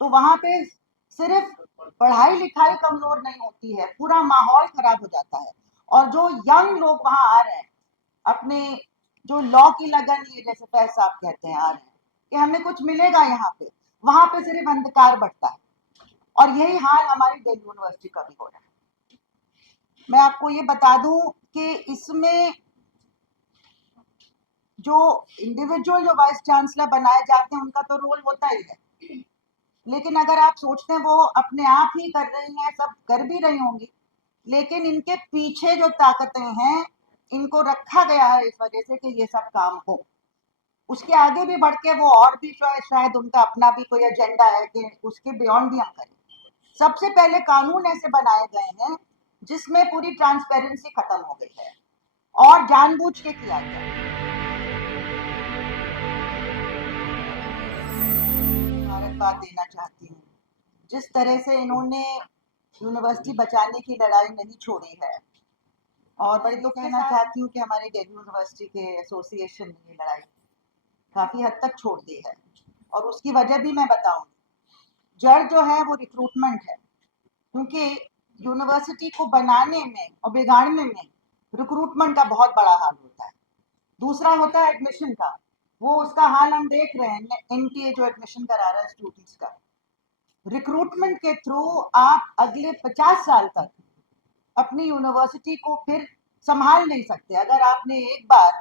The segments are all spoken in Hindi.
तो वहां पे सिर्फ पढ़ाई लिखाई कमजोर नहीं होती है, पूरा माहौल खराब हो जाता है। और जो यंग लोग वहां आ रहे हैं, अपने जो लॉ की लगन लिए, जैसे फैज साहब कहते हैं, आ रहे हैं कि हमें कुछ मिलेगा यहाँ पे, वहां पे सिर्फ अंधकार बढ़ता है। और यही हाल हमारी दिल्ली यूनिवर्सिटी का भी हो रहा है। मैं आपको ये बता दूं कि इसमें जो इंडिविजुअल जो वाइस चांसलर बनाए जाते हैं उनका तो रोल होता ही है, लेकिन अगर आप सोचते हैं वो अपने आप ही कर रही हैं, सब कर भी रही होंगी, लेकिन इनके पीछे जो ताकतें हैं, इनको रखा गया है इस वजह से कि ये सब काम हो। उसके आगे भी बढ़ के वो और भी शायद उनका अपना भी कोई एजेंडा है कि उसके बियॉन्ड भी हम करें। सबसे पहले कानून ऐसे बनाए गए हैं जिसमें पूरी ट्रांसपेरेंसी खत्म हो गई है और जानबूझ के किया गया। मुबारकबाद देना चाहती हूँ, जिस तरह से इन्होंने यूनिवर्सिटी बचाने की लड़ाई नहीं छोड़ी है। और बड़ी तो कहना चाहती हूँ कि हमारी दिल्ली यूनिवर्सिटी के एसोसिएशन ने ये लड़ाई काफी हद तक छोड़ दी है, और उसकी वजह भी मैं बताऊंगी। जड़ जो है वो रिक्रूटमेंट है, क्योंकि यूनिवर्सिटी को बनाने में और बिगाड़ने में रिक्रूटमेंट का बहुत बड़ा हाल होता है। दूसरा होता है एडमिशन का, वो उसका हाल हम देख रहे हैं, एनटीए जो एडमिशन करा रहा है स्टूडेंट्स का। रिक्रूटमेंट के थ्रू आप अगले 50 साल तक अपनी यूनिवर्सिटी को फिर संभाल नहीं सकते। अगर आपने एक बार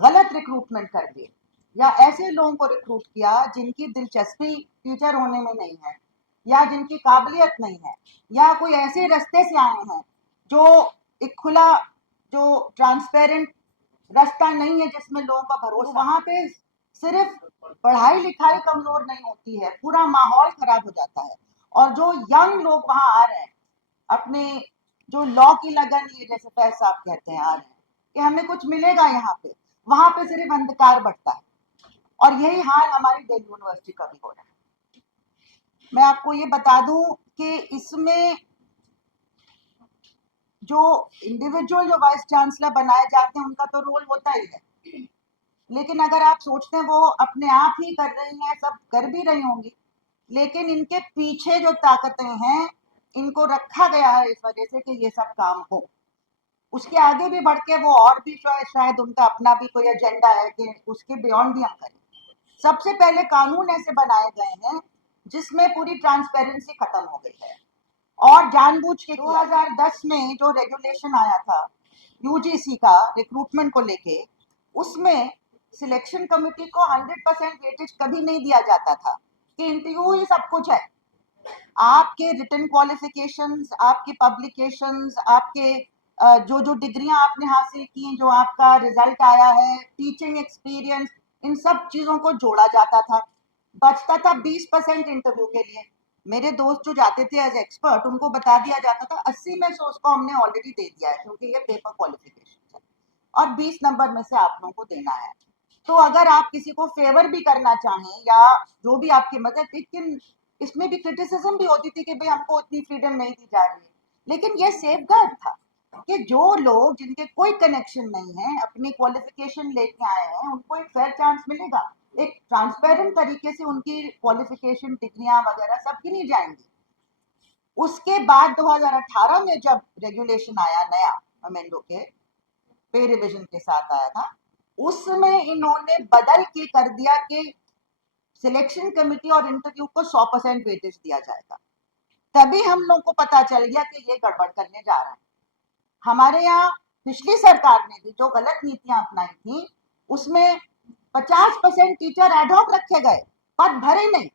गलत रिक्रूटमेंट कर दिए या ऐसे लोगों को रिक्रूट किया जिनकी दिलचस्पी टीचर होने में नहीं है, या जिनकी काबिलियत नहीं है, या कोई ऐसे रास्ते से आए हैं जो एक खुला, जो ट्रांसपेरेंट रास्ता नहीं है जिसमें लोगों का भरोसा, वहां पे सिर्फ पढ़ाई लिखाई कमजोर नहीं होती है, पूरा माहौल खराब हो जाता है। और जो यंग लोग वहां आ रहे हैं, अपने जो लॉ की लगन लिए, जैसे फैज साहब कहते हैं, आ रहे हैं कि हमें कुछ मिलेगा यहाँ पे, वहां पे सिर्फ अंधकार बढ़ता है। और यही हाल हमारी दिल्ली यूनिवर्सिटी का भी हो रहा है। मैं आपको ये बता दूं कि इसमें जो इंडिविजुअल जो वाइस चांसलर बनाए जाते हैं उनका तो रोल होता ही है, लेकिन अगर आप सोचते हैं वो अपने आप ही कर रही हैं, सब कर भी रही होंगी, लेकिन इनके पीछे जो ताकतें हैं, इनको रखा गया है इस वजह से कि ये सब काम हो। उसके आगे भी बढ़ के वो और भी शायद उनका अपना भी कोई एजेंडा है कि उसके बियॉन्ड भी हम करें। सबसे पहले कानून ऐसे बनाए गए हैं जिसमें पूरी ट्रांसपेरेंसी खत्म हो गई है और जानबूझ के 2010 में जो रेगुलेशन आया था यूजीसी का रिक्रूटमेंट को लेके, उसमें सिलेक्शन कमेटी को 100% वेटेज कभी नहीं दिया जाता था कि इंटरव्यू ही सब कुछ है। आपके रिटन क्वालिफिकेशंस, आपकी पब्लिकेशंस, आपके जो जो डिग्रियां आपने हासिल की, जो आपका रिजल्ट आया है, टीचिंग एक्सपीरियंस, इन सब चीजों को जोड़ा जाता था। बचता था 20% इंटरव्यू के लिए। मेरे दोस्त जो जाते थे एज एक्सपर्ट, उनको बता दिया जाता था 80 में से उसको हमने ऑलरेडी दे दिया है क्योंकि ये पेपर क्वालिफिकेशन है, और 20 नंबर में से आप लोगों को देना है। तो अगर आप किसी को फेवर भी करना चाहें या जो भी आपकी मदद, लेकिन इसमें भी क्रिटिसिज्म भी होती थी कि भाई हमको इतनी फ्रीडम नहीं दी जा रही है, लेकिन ये सेफ गार्ड था कि जो लोग जिनके कोई कनेक्शन नहीं है, अपनी क्वालिफिकेशन लेके आए हैं, उनको एक फेयर चांस मिलेगा। एक ट्रांसपेरेंट तरीके से उनकी क्वालिफिकेशन, डिग्रियां वगैरह सब गिनी जाएंगी। उसके बाद 2018 में जब रेगुलेशन आया नया, अमेंडो के पे रिविजन के साथ आया था, उसमें इन्होंने बदल के कर दिया कि सिलेक्शन कमेटी और इंटरव्यू को 100% वेटेज दिया जाएगा। तभी हम लोग को पता चल गया कि ये गड़बड़ करने जा रहा है। हमारे यहाँ पिछली सरकार ने भी जो गलत नीतियां अपनाई थी, उसमें 50% टीचर एडहॉक रखे गए, पद भरे नहीं।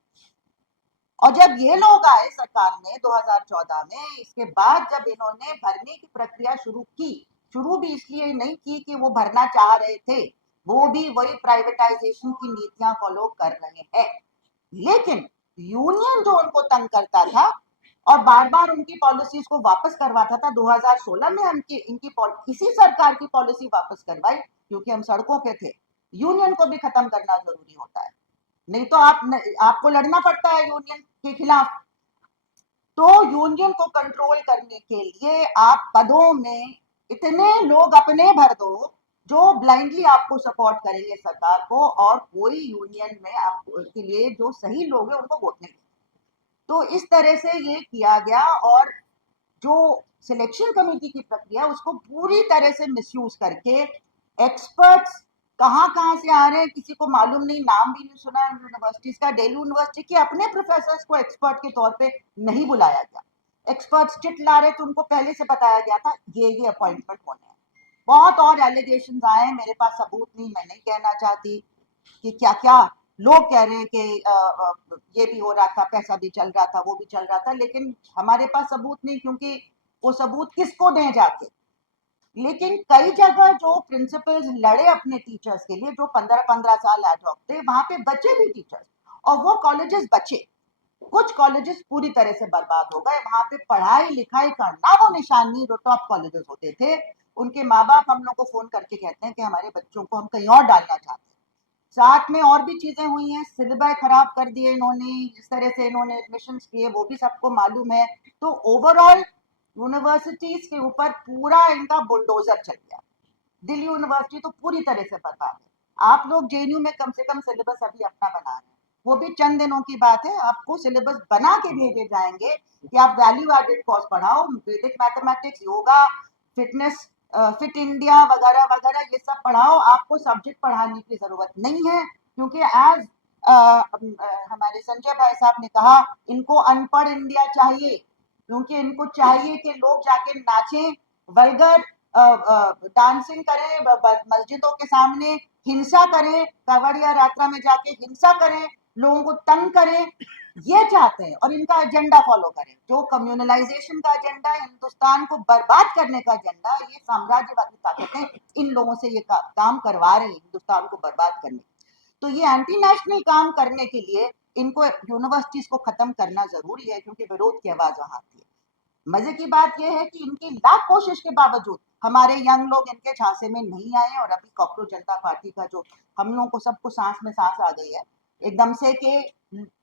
और जब ये लोग आए सरकार में 2014 में, इसके बाद जब इन्होंने भरने की प्रक्रिया शुरू की, शुरू भी इसलिए नहीं की कि वो भरना चाह रहे थे, वो भी वही प्राइवेटाइजेशन की नीतियां फॉलो कर रहे हैं। लेकिन यूनियन जो उनको तंग करता था और बार बार उनकी पॉलिसीज को वापस करवाता था, 2016 में इनकी इसी सरकार की पॉलिसी वापस करवाई क्योंकि हम सड़कों पे थे। यूनियन को भी खत्म करना जरूरी होता है, नहीं तो आपको लड़ना पड़ता है यूनियन के खिलाफ। तो यूनियन को कंट्रोल करने के लिए आप पदों में इतने लोग अपने भर दो जो ब्लाइंडली आपको सपोर्ट करेंगे सरकार को, और कोई यूनियन में आपके लिए जो सही लोग हैं उनको वोट नहीं। तो इस तरह से ये किया गया, और जो सिलेक्शन कमेटी की प्रक्रिया उसको पूरी तरह से मिसयूज करके एक्सपर्ट्स कहाँ कहाँ से आ रहे हैं किसी को मालूम नहीं, नाम भी नहीं सुना यूनिवर्सिटीज का। दिल्ली यूनिवर्सिटी के अपने प्रोफेसर्स को एक्सपर्ट के तौर पे नहीं बुलाया गया। एक्सपर्ट्स चिट ला रहे तो उनको पहले से बताया गया था ये अपॉइंटमेंट होने हैं। बहुत और एलिगेशन आए, मेरे पास सबूत नहीं, मैं नहीं कहना चाहती कि क्या क्या लोग कह रहे हैं कि ये भी हो रहा था, पैसा भी चल रहा था, वो भी चल रहा था, लेकिन हमारे पास सबूत नहीं, क्योंकि वो सबूत किसको दें जाके। लेकिन कई जगह जो प्रिंसिपल्स लड़े अपने टीचर्स के लिए, जो 15-15 साल एडहॉक थे, वहां पे बचे भी टीचर्स, और वो कॉलेजेस बचे। कुछ कॉलेजेस पूरी तरह से बर्बाद हो गए, वहां पे पढ़ाई लिखाई का नामो निशान नहीं। जो टॉप कॉलेजेस होते थे, उनके माँ बाप हम लोग को फोन करके कहते हैं कि हमारे बच्चों को हम कहीं और डालना चाहते हैं। साथ में और भी चीजें हुई हैं, सिलेबस खराब कर दिए इन्होंने, जिस तरह से इन्होंने एडमिशन किए वो भी सबको मालूम है। तो ओवरऑल यूनिवर्सिटीज के ऊपर पूरा इनका बुलडोजर चल गया। दिल्ली यूनिवर्सिटी तो पूरी तरह से बर्बाद है। आप लोग जेएनयू में कम से कम सिलेबस अभी अपना बना रहे हैं, वो भी चंद दिनों की बात है, आपको सिलेबस बना के भेजे जाएंगे कि आप वैल्यू एडेड कोर्स पढ़ाओ, वैदिक mathematics, yoga, fitness, fit India वगैरह वगैरह, ये सब पढ़ाओ। आपको सब्जेक्ट पढ़ाने की जरूरत नहीं है, क्योंकि एज हमारे संजय भाई साहब ने कहा, इनको अनपढ़ इंडिया चाहिए, क्योंकि इनको चाहिए कि लोग जाके नाचें, वल्गर डांसिंग करें, मस्जिदों के सामने हिंसा करें, कांवड़िया यात्रा में जाके हिंसा करें, लोगों को तंग करें, ये चाहते हैं, और इनका एजेंडा फॉलो करें, जो कम्युनलाइजेशन का एजेंडा, हिंदुस्तान को बर्बाद करने का एजेंडा। ये साम्राज्यवादी ताकतें इन लोगों से ये काम करवा रही हैं, हिंदुस्तान को बर्बाद करने। तो ये एंटी नेशनल काम करने के लिए इनको यूनिवर्सिटीज को खत्म करना जरूरी है, क्योंकि विरोध की आवाज वहां आती है। मजे की बात यह है कि इनकी लाख कोशिश के बावजूद हमारे यंग लोग इनके झांसे में नहीं आए, और अभी कॉकरोच जनता पार्टी का जो हम लोगों को सबको सांस में सांस आ गई है एकदम से, कि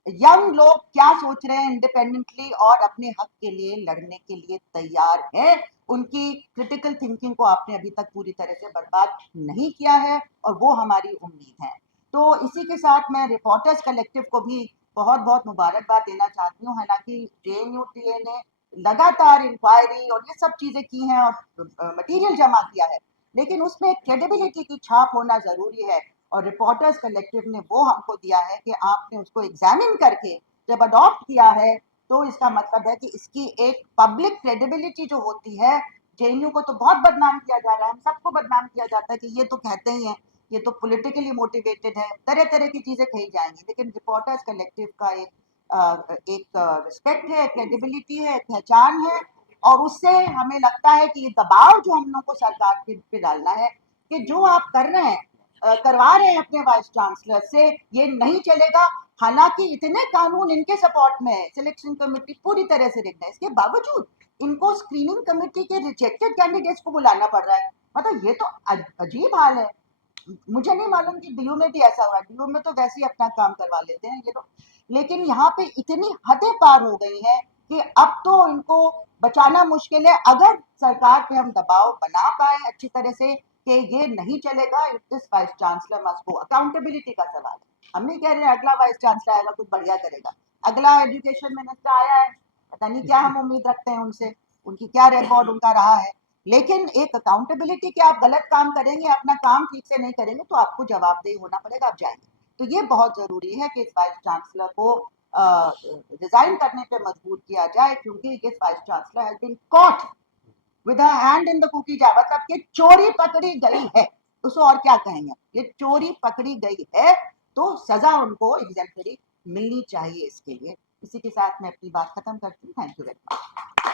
यंग लोग क्या सोच रहे हैं इंडिपेंडेंटली और अपने हक के लिए लड़ने के लिए तैयार है। उनकी क्रिटिकल थिंकिंग को आपने अभी तक पूरी तरह से बर्बाद नहीं किया है, और वो हमारी उम्मीद है। तो इसी के साथ मैं रिपोर्टर्स कलेक्टिव को भी बहुत बहुत मुबारकबाद देना चाहती हूँ। हालांकि जेएनयूटीए ने लगातार इंक्वायरी और ये सब चीजें की हैं और मटेरियल जमा किया है, लेकिन उसमें क्रेडिबिलिटी की छाप होना जरूरी है, और रिपोर्टर्स कलेक्टिव ने वो हमको दिया है कि आपने उसको एग्जामिन करके जब अडॉप्ट किया है, तो इसका मतलब है कि इसकी एक पब्लिक क्रेडिबिलिटी जो होती है। जेएनयू को तो बहुत बदनाम किया जा रहा है, हम सबको बदनाम किया जाता है कि ये तो कहते ही हैं ये तो पॉलिटिकली मोटिवेटेड है, तरह तरह की चीजें कही जाएंगी, लेकिन रिपोर्टर्स कलेक्टिव का एक रिस्पेक्ट है, क्रेडिबिलिटी है, पहचान है, और उससे हमें लगता है कि ये दबाव जो हम लोग को सरकार पे डालना है कि जो आप कर रहे हैं, करवा रहे हैं अपने वाइस चांसलर से, ये नहीं चलेगा। हालांकि इतने कानून इनके सपोर्ट में है, सिलेक्शन कमेटी पूरी तरह से रिग्ड है, इसके बावजूद इनको स्क्रीनिंग कमेटी के रिजेक्टेड कैंडिडेट्स को बुलाना पड़ रहा है। मतलब ये तो अजीब हाल है। मुझे नहीं मालूम कि डीयू में भी ऐसा हुआ, डीयू में तो वैसे ही अपना काम करवा लेते हैं ये लोग, लेकिन यहाँ पे इतनी हदें पार हो गई हैं कि अब तो इनको बचाना मुश्किल है। अगर सरकार पे हम दबाव बना पाए अच्छी तरह से कि ये नहीं चलेगा, this vice chancellor must go, accountability का सवाल है। हम नहीं कह रहे अगला वाइस चांसलर आएगा कुछ बढ़िया करेगा, अगला एजुकेशन मिनिस्टर आया है, पता नहीं क्या हम उम्मीद रखते हैं उनसे, उनकी क्या रिकॉर्ड उनका रहा है, लेकिन एक अकाउंटेबिलिटी कि आप गलत काम करेंगे, अपना काम ठीक से नहीं करेंगे तो आपको जवाबदेही होना पड़ेगा, आप जाएंगे। तो ये बहुत जरूरी है कि इस वाइस चांसलर को रिजाइन करने पे मजबूर किया जाए, क्योंकि this vice chancellor has been caught with a hand in the cookie jar, मतलब कि चोरी पकड़ी गई है, उसको और क्या कहेंगे, ये चोरी पकड़ी गई है, तो सजा उनको एग्जेम्पलरी मिलनी चाहिए इसके लिए। इसी के साथ मैं अपनी बात खत्म करती हूँ। Thank you very much.